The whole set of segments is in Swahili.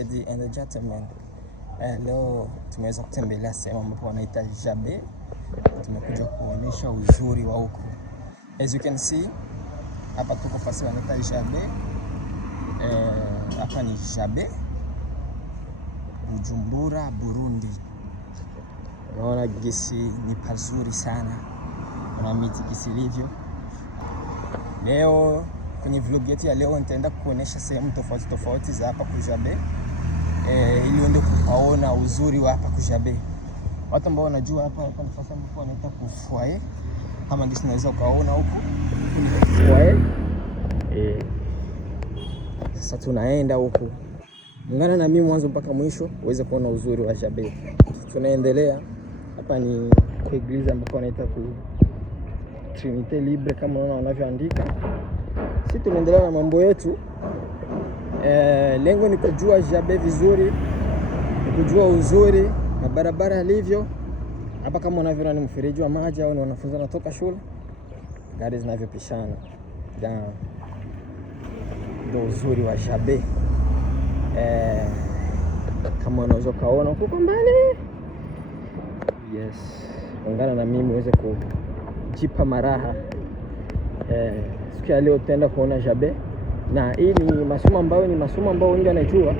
ladies and gentlemen, leo tumeweza kutembelea sehemu ambapo wanaita Jabe. Tumekuja kuonyesha uzuri wa huko. As you can see, hapa tuko fasi wanaita Jabe. Hapa ni Jabe, Bujumbura, Burundi. Unaona gisi ni pazuri sana. Kuna miti gisi ilivyo. Leo kwenye vlog yetu ya leo nitaenda kuonyesha sehemu tofauti za hapa Jabe, ili uende kuona uzuri wa hapa Jabe. Watu ambao wanajua hapa ni nafasi ambapo wanaita kufuae, kama gisi unaweza ukaona huku ni kufuae. Sasa tunaenda huku, ungana na mimi mwanzo mpaka mwisho uweze kuona uzuri wa Jabe. Tunaendelea hapa ni kwa eglise ambapo wanaita ku Trinite Libre, kama unaona wanavyoandika. Sisi tunaendelea na mambo yetu. Lengo ni kujua Jabe vizuri, ni kujua uzuri na barabara alivyo. Hapa kama unavyoona ni mfereji wa maji, au ni wanafunzi wanatoka shule, gari zinavyopishana. Ndio uzuri wa Jabe. Kama unaweza kaona huko mbali. Yes, ungana na mimi uweze kujipa maraha. Siku ya leo tutaenda kuona Jabe, na hii ni masomo ambayo wengi wanajua,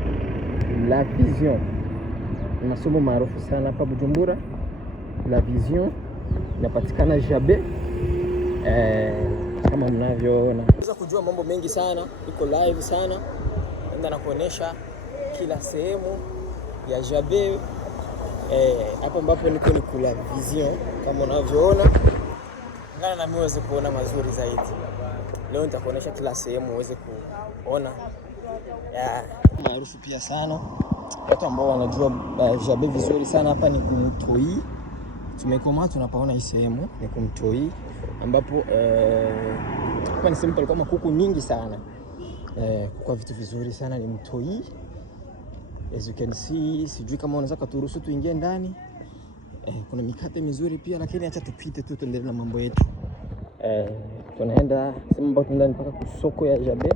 La Vision. Ni masomo maarufu sana hapa Bujumbura. La Vision inapatikana Jabe. Kama mnavyoona, unaweza kujua mambo mengi sana, iko live sana. Nenda na kuonesha kila sehemu ya Jabe. Hapa ambapo niko ni La Vision, kama unavyoona. Ngana na mimi uweze kuona mazuri zaidi. Leo nitakuonesha kila sehemu uweze kuona. Maarufu pia sana. Watu ambao wanajua Jabe vizuri sana hapa ni Kumtoi. Tumekoma tunapaona hii sehemu ni Kumtoi, ambapo hapa ni sehemu palikuwa makuku nyingi sana. Kwa vitu vizuri sana ni Mtoi. As you can see, sijui kama unaweza kuturuhusu tuingie ndani. Kuna mikate mizuri pia, lakini acha tupite tu tuendelee na mambo yetu. Tunaenda sema ambapo tunaenda mpaka kusoko ya Jabe.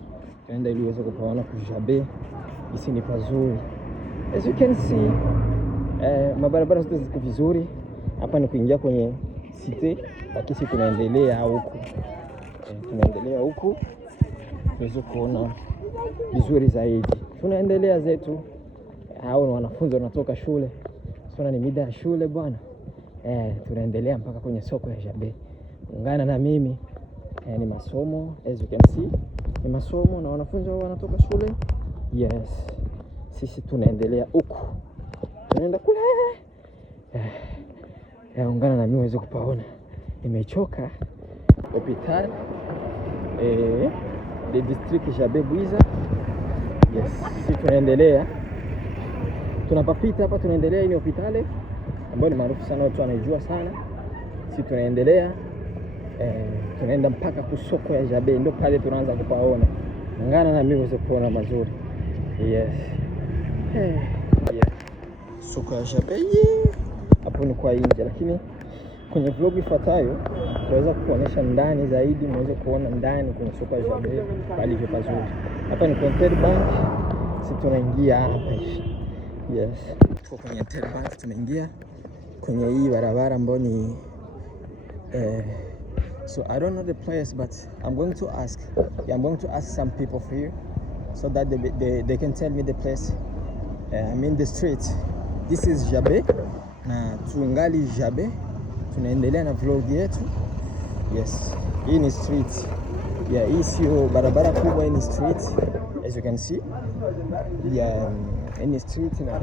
Tunaenda ili uweze kupaona ku Jabe. Hisi ni pazuri. As you can see, mabarabara zote ziko vizuri. Hapa ni kuingia kwenye city, lakini sisi tunaendelea huku. Tunaendelea huku tuweze kuona vizuri zaidi. Tunaendelea zetu. Hao ni wanafunzi wanatoka shule. Sasa ni mida ya shule bwana. Tunaendelea mpaka kwenye soko ya Jabe. Ungana na mimi. Ni masomo, as you can see. Ni masomo na wanafunzi wao wanatoka shule. Yes. Sisi tunaendelea huku. Tunaenda kule. Ungana na mimi uweze kupaona. Nimechoka. Hospital. The district Jabe Buiza. Yes. Sisi tunaendelea. Tunapapita hapa, tunaendelea. Hii ni hospitali ambayo ni maarufu sana, watu wanajua sana. Sisi tunaendelea. Tunaenda mpaka kusoko ya Jabe, ndio pale tunaanza kupaona. Ngana na mimi uweze kuona mazuri. Yes. Soko ya Jabe. Hapo ni kwa nje, lakini kwenye vlog ifuatayo tutaweza kuonyesha ndani zaidi, muweze kuona ndani kwenye soko ya Jabe palivyo pazuri. Hapa ni Container Bank. Sisi tunaingia hapa hivi. Yes. Tuko kwenye Container Bank, tunaingia kwenye hii barabara ambayo ni so I don't know the place, but I'm going to ask some people for you so that they can tell me the place. I'm in the street. This is Jabe na tuangali Jabe. Tunaendelea na vlog yetu. Yes. Hii ni street. Hii sio barabara kubwa, hii ni street. As you can see. Hii ni street na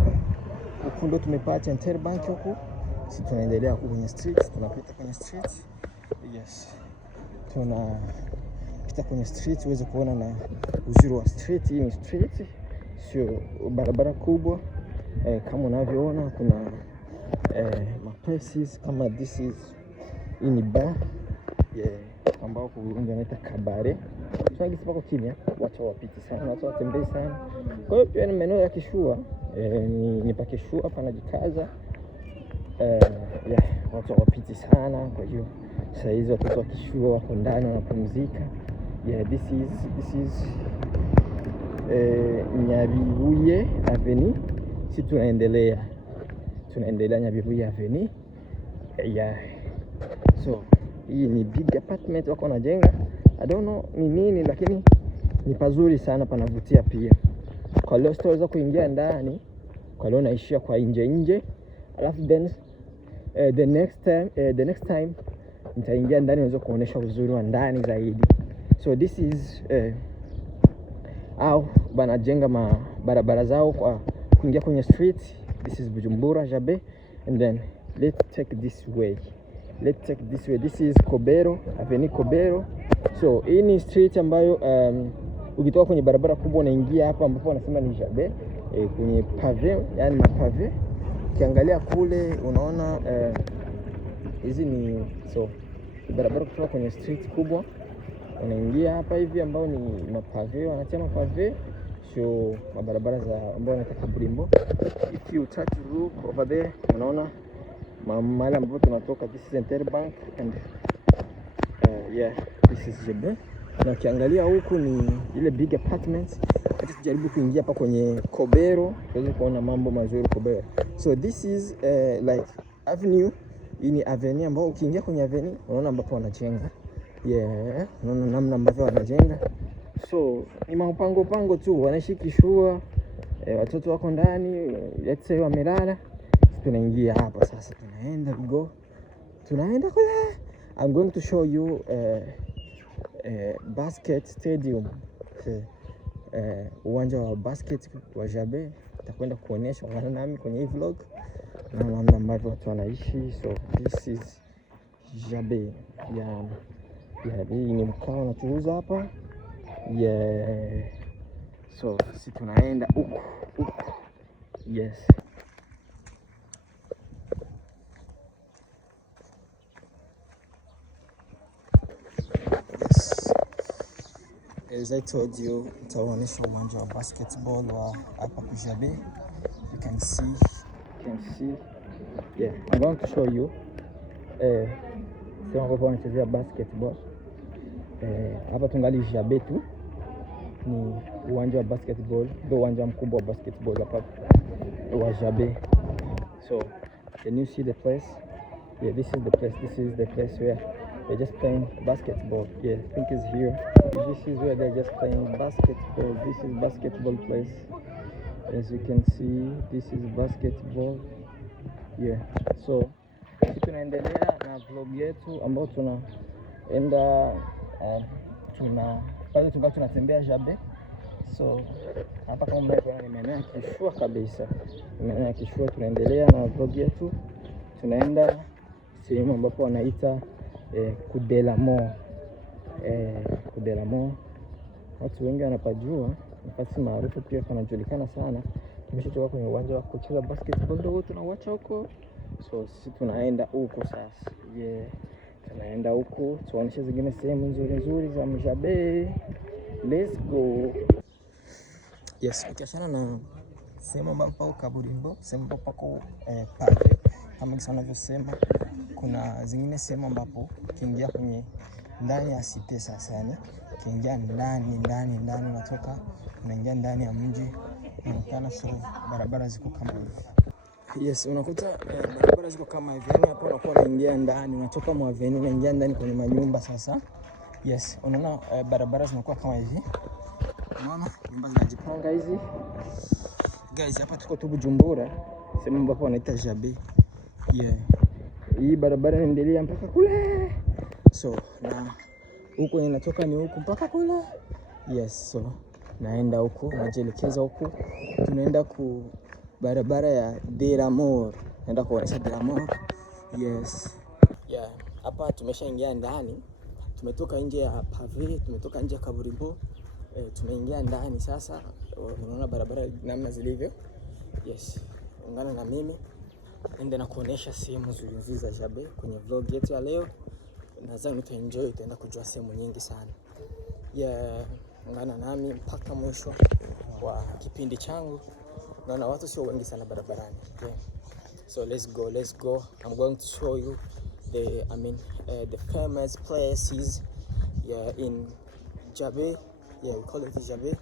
huku ndo tumepata Interbank huku. Sisi tunaendelea huku kwenye street, tunapita kwenye street. Yes. Tunapita kwenye street uweze kuona na uzuri wa street. Hii ni street, sio barabara kubwa. Kama unavyoona kuna places kama hii ni bar ambao kwa Burundi wanaita kabare. Tunagisi pako kimya, watu wapiti sana, watu watembei sana. Kwa hiyo pia ni maeneo ya kishua, ni pa kishua panajikaza. Watu wapiti sana, kwa hiyo saa hizi watoto wa kishua wako ndani wanapumzika. This is Nyabibuye Avenue. Si tunaendelea Nyabibuye Avenue. Yeah. So hii ni big apartment wako wanajenga. I don't know ni nini, lakini ni pazuri sana, panavutia pia. Kwa leo sitaweza kuingia ndani, kwa leo naishia kwa nje. Alafu then the next time nitaingia ndani niweze kuonesha uzuri wa ndani zaidi. So this is au banajenga barabara zao kwa kuingia kwenye street. This is Bujumbura Jabe, and then let's take this way. This is Kobero Avenue Kobero. So hii ni street ambayo ukitoka kwenye barabara kubwa unaingia hapa ambapo wanasema ni Jabe, kwenye pave, yani mapave. Ukiangalia kule unaona hizi ni barabara kutoka kwenye street kubwa unaingia hapa hivi ambao ni mapave, wanasema pave. So mabarabara za ambao wanataka Burimbo. If you touch the roof over there unaona mahali ambapo tunatoka. This is Interbank and yeah, this is Jabe. Na ukiangalia huku ni ile big apartments. Hata tujaribu kuingia hapa kwenye Kobero tuweze kuona mambo mazuri Kobero. So this is like avenue. Hii ni avenue ambao ukiingia kwenye avenue unaona ambapo wanajenga. Yeah, unaona namna ambavyo wanajenga. So ni mapango tu, wanaishi kishua. Watoto wako ndani, let's say wamelala. Tunaingia hapa sasa, tunaenda kule. I'm going to show you basket stadium. Uwanja wa basket wa Jabe. Nitakwenda kuonesha ungana nami kwenye hii vlog na namna ambavyo watu wanaishi. So this is Jabe. Yeah, hii ni mkao na tuuza hapa. Yeah. So si tunaenda huku. Yes. As I told you, nitaonyesha uwanja wa basketball wa hapa Jabe. You can see. Yeah, I'm going to show you sema kwa wanachezea basketball. Hapa tungali Jabe tu. Ni uwanja wa basketball, ndio uwanja mkubwa wa basketball hapa wa Jabe. So, can you see the place? Yeah, this is the place where they're just playing basketball. Yeah, I think it's here. This is where they're just playing basketball. This is basketball place. As you can see, this is basketball. Yeah. So, tunaendelea na vlog yetu ambao tunaenda tunatembea Jabe. So hapa kama mnaona ni maeneo ya kishua kabisa. Maeneo ya kishua, tunaendelea na vlog yetu. Tunaenda sehemu ambapo wanaita Kudelamo. Kudelamo. Watu wengi wanapajua, nafasi maarufu pia panajulikana sana. Tumeshatoka kwenye uwanja wa kucheza basketball ndio tunauacha huko. So sisi tunaenda huko sasa. Yeah. Tunaenda huko tuonyeshe zingine sehemu nzuri za Jabe. Let's go. Yes, ukiachana na sehemu ambapo Kaburimbo, sehemu ambapo pale kama kisa wanavyosema, kuna zingine sehemu ambapo ukiingia kwenye ndani ya city sasa, yani ukiingia ndani unatoka unaingia ndani ya mji, unaonekana barabara ziko kama hivi. Yes, unakuta barabara ziko kama hivi. Yani hapo unakuwa unaingia ndani, unatoka mwaveni unaingia ndani kwenye manyumba sasa. Yes, unaona barabara zinakuwa kama hivi. Unaona nyumba zinajipanga hizi. Guys, hapa tuko tu Bujumbura, sehemu ambapo wanaita Jabe. Yeah. Hii barabara inaendelea mpaka kule. So, na huko inatoka ni huko mpaka kule. Yes, so naenda huko, najielekeza huko. Tunaenda ku barabara ya Delamore. Naenda kuonesha Delamore. Yes. Yeah, hapa tumeshaingia ndani. Tumetoka nje ya pave, tumetoka nje ya Kaburimbo. Tumeingia ndani sasa. Unaona barabara namna zilivyo. Yes. Ungana na mimi. Nenda na kuonesha sehemu nzuri za Jabe kwenye vlog yetu ya leo. Nadhani utaenjoy, utaenda kujua sehemu nyingi sana. Yeah, ungana nami mpaka mwisho wa kipindi changu. Naona watu sio wengi sana barabarani. Okay. So let's go. I'm going to show you the famous places in Jabe. Yeah, we call it Jabe.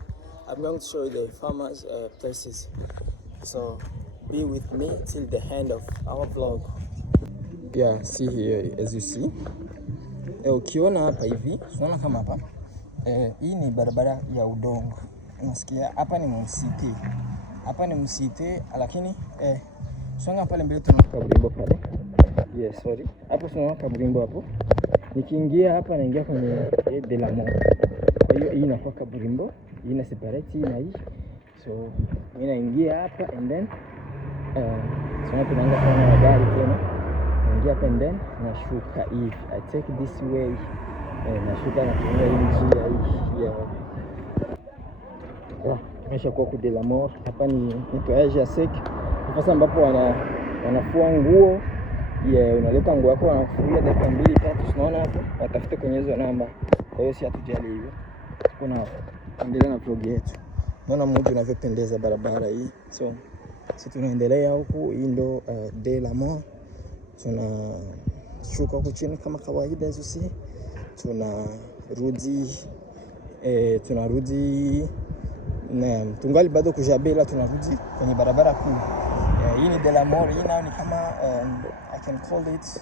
I'm going to show you the farmers places, so be with me till the end of our vlog. Yeah, see here as you see. Ukiona hapa hivi, unaona kama hapa hii ni barabara ya udongo. Unasikia hapa ni msite. Hapa ni msite, lakini songa pale mbele tuna kaburimbo pale. Yes, sorry. Hapo tuna kaburimbo hapo. Nikiingia hapa naingia kwenye de la mort. Kwa hiyo hii inakuwa kaburimbo, hii ina separate hii na hii. So mimi naingia hapa and then sasa tunaanza kuona gari tena. Naingia hapa and then nashuka hivi. I take this way. Nashuka na kuingia hii njia hii ya tumesha kuwa de la mort. Hapa ni toyage ya sec. Nafasi ambapo wanafua nguo. Unaleta nguo yako wanakufulia dakika 2-3, unaona hapo? Watafute kwenye hizo namba. Kwa hiyo si hatujali hivyo. Kuna endelea na vlog yetu. Unaona mji unavyopendeza barabara hii. So sisi tunaendelea huku, hii ndo de la mort. Tunashuka huko chini kama kawaida hizo si. Tunarudi na tungali bado kujabela, tunarudi kwenye barabara kuu. Hii ni de la mort, hii nayo ni kama I can call it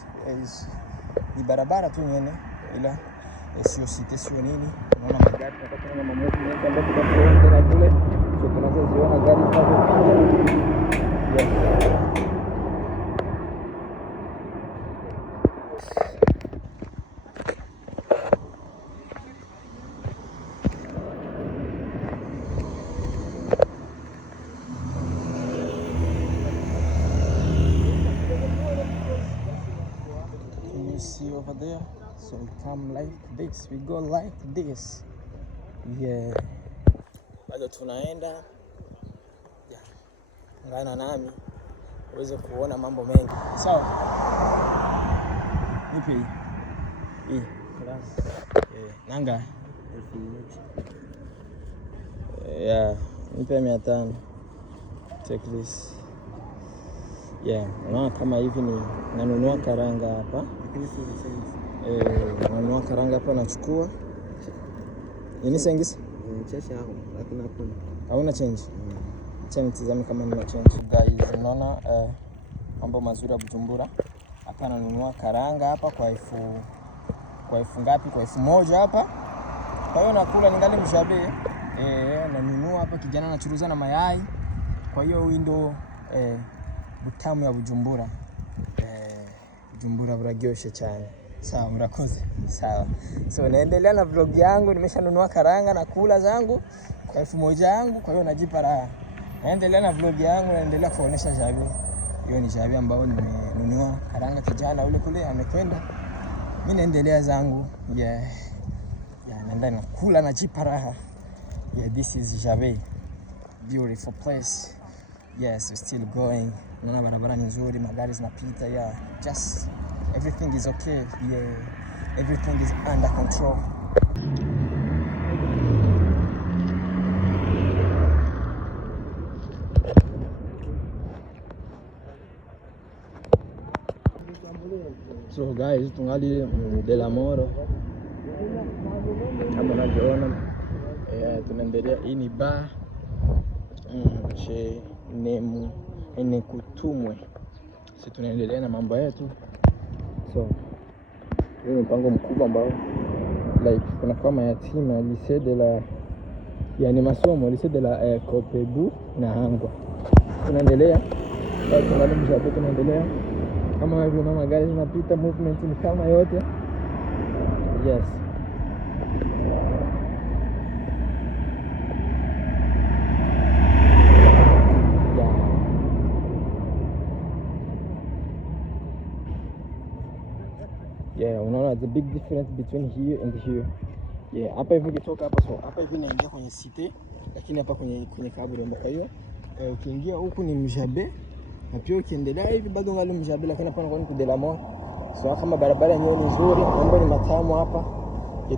ni barabara tu nyene, ila sio cité sio nini. Unaona magari tunataka na mamoto mengi ambapo tunaenda kule, so tunaweza ziona gari zinazopita. See over there, so we come like this, we go like this. Yeah, bado tunaenda ngana nami uweze kuona mambo mengi. So nipi hii nanga nipe 500. Take this. Unaona kama hivi ni nanunua karanga hapa. Nanunua karanga hapa nachukua. Nini sengisi? Chacha hapo, lakini hakuna. Hauna change? Acha nitazame kama nina change. Guys, unaona mambo mazuri ya Bujumbura. Hapa nanunua karanga hapa kwa elfu ngapi? Kwa 1000 hapa. Kwa hiyo nakula ningali mshabe. Nanunua hapa, kijana anachuruza na mayai. Kwa hiyo window butamu ya Bujumbura. Bujumbura buraryoshe cyane. Sawa, murakoze. Sawa. So naendelea na vlog yangu, nimeshanunua karanga na kula zangu kwa 1000 yangu, kwa hiyo najipa raha. Naendelea na vlog yangu, naendelea kuonesha Jabe. Hiyo ni Jabe ambao nimenunua karanga, kijana ule kule amekwenda. Mimi naendelea zangu. Naenda nakula najipa raha. This is Jabe. Beautiful place. Yes, we're still going. Unaona barabara ni nzuri, magari zinapita. Just everything is okay. Everything is under control. So guys, tungali de la mort. Kama unavyoona, tunaendelea. Hii ni bar Nekutumwe. Sisi tunaendelea na mambo yetu. So hii ni mpango mkubwa ambao like kuna kama yatima lycée de la yani masomo lycée de la Kopebu na Hangwa. Tunaendelea. Tunaendelea. Kama hivi na magari zinapita, movement ni kama yote. Yes. Unaona the big difference between here and here. Hapa hivi ukitoka hapa, so hapa hivi naingia kwenye city, lakini hapa kwenye kaburimbo. Kwa hiyo ukiingia huku ni Mjabe, na pia ukiendelea hivi bado ngali Mjabe, lakini hapa ni de la mort. So kama barabara yenyewe ni nzuri, mambo ni matamu hapa.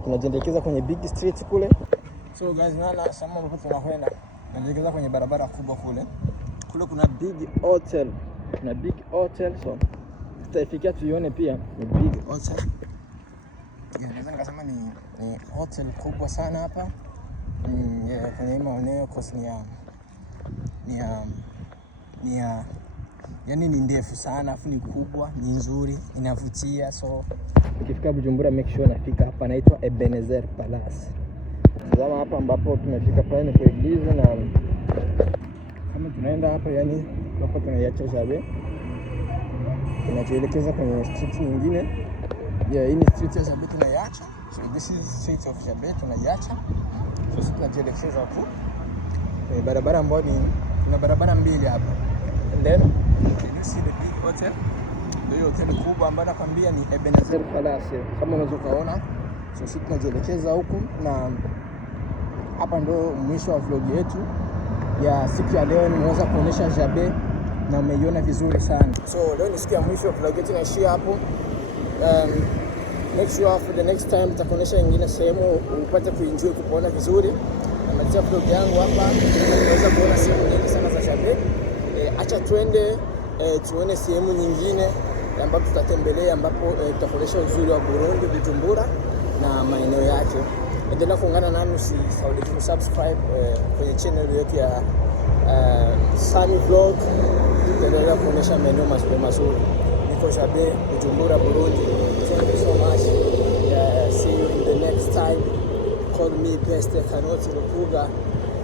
Tunajielekeza kwenye big street kule. So guys, naona sasa mambo tunakwenda. Tunajielekeza kwenye barabara kubwa kule. Kule kuna big hotel. Kuna big hotel, so tutafikia tuione pia ni big hotel. Naweza nikasema ni hotel kubwa sana hapa. kwenye hii maeneo course yani ni ndefu sana, afu ni kubwa, ni nzuri, inavutia. So ukifika Bujumbura make sure unafika hapa, naitwa Ebenezer Palace. Tazama hapa ambapo tumefika pale ni kwa Eglise, na kama tunaenda hapa yani hapo tunaiacha Jabe, tunajielekeza kwenye street nyingine. Hii ni street ya Jabe tunaiacha. So this is street of Jabe tunaiacha. So sisi tunajielekeza huko kwenye barabara ambayo kuna barabara mbili hapa. And then you see the big hotel. Hiyo hotel kubwa ambayo nakwambia ni Ebenezer Palace kama unaweza kuona. So sisi tunajielekeza huko, na hapa ndo mwisho wa vlog yetu ya siku ya leo. Nimeweza kuonesha Jabe na umeiona vizuri sana. So leo ni siku ya mwisho, vlog yetu inaishia hapo. Make sure for the next time tutakuonesha nyingine sehemu upate kuenjoy, kuona vizuri. Na vlog yangu hapa unaweza kuona sehemu nyingi sana za Jabe. Acha twende tuone sehemu nyingine ambapo tutatembelea, ambapo tutakuonesha uzuri wa Burundi, Bujumbura na maeneo yake. Endelea kuungana nami, usisahau kusubscribe kwenye channel yetu ya Sami Vlog. Tutaendelea kuonesha maeneo mazuri. Niko Jabe, Bujumbura, Burundi. Thank you so much. See you in the next time. Call me Beste Kanoti Lukuga,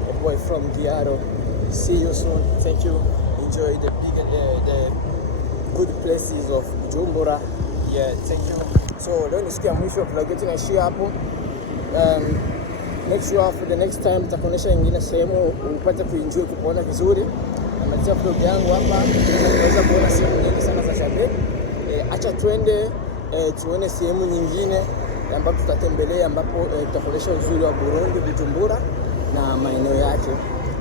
a boy from Giaro. See you soon. Thank you. Enjoy the good places of Bujumbura. Thank you. So leo ni siku ya mwisho, vlog yetu inaishia hapo. Make sure for the next time tutakuonesha nyingine sehemu upate kuenjoy, kuona vizuri. Na vlog yangu hapa unaweza kuona sehemu nyingi sana za Jabe. Acha twende tuone sehemu nyingine ambapo tutatembelea, ambapo tutakuonesha uzuri wa Burundi, Bujumbura na maeneo yake.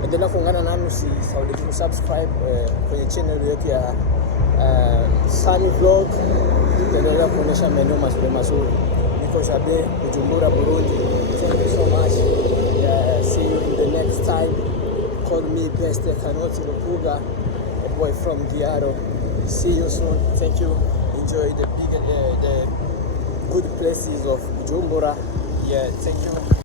Endelea kuungana nami, usisahau kusubscribe kwenye channel yetu ya Sami Vlog. Tutaendelea kuonesha maeneo mazuri. Niko Jabe, Bujumbura, Burundi. Thank you so much. See you in the next time. Call me Beste Kanoti Lukuga, a boy from Giaro. See you soon. Thank you. Enjoy the good places of Bujumbura. Thank you.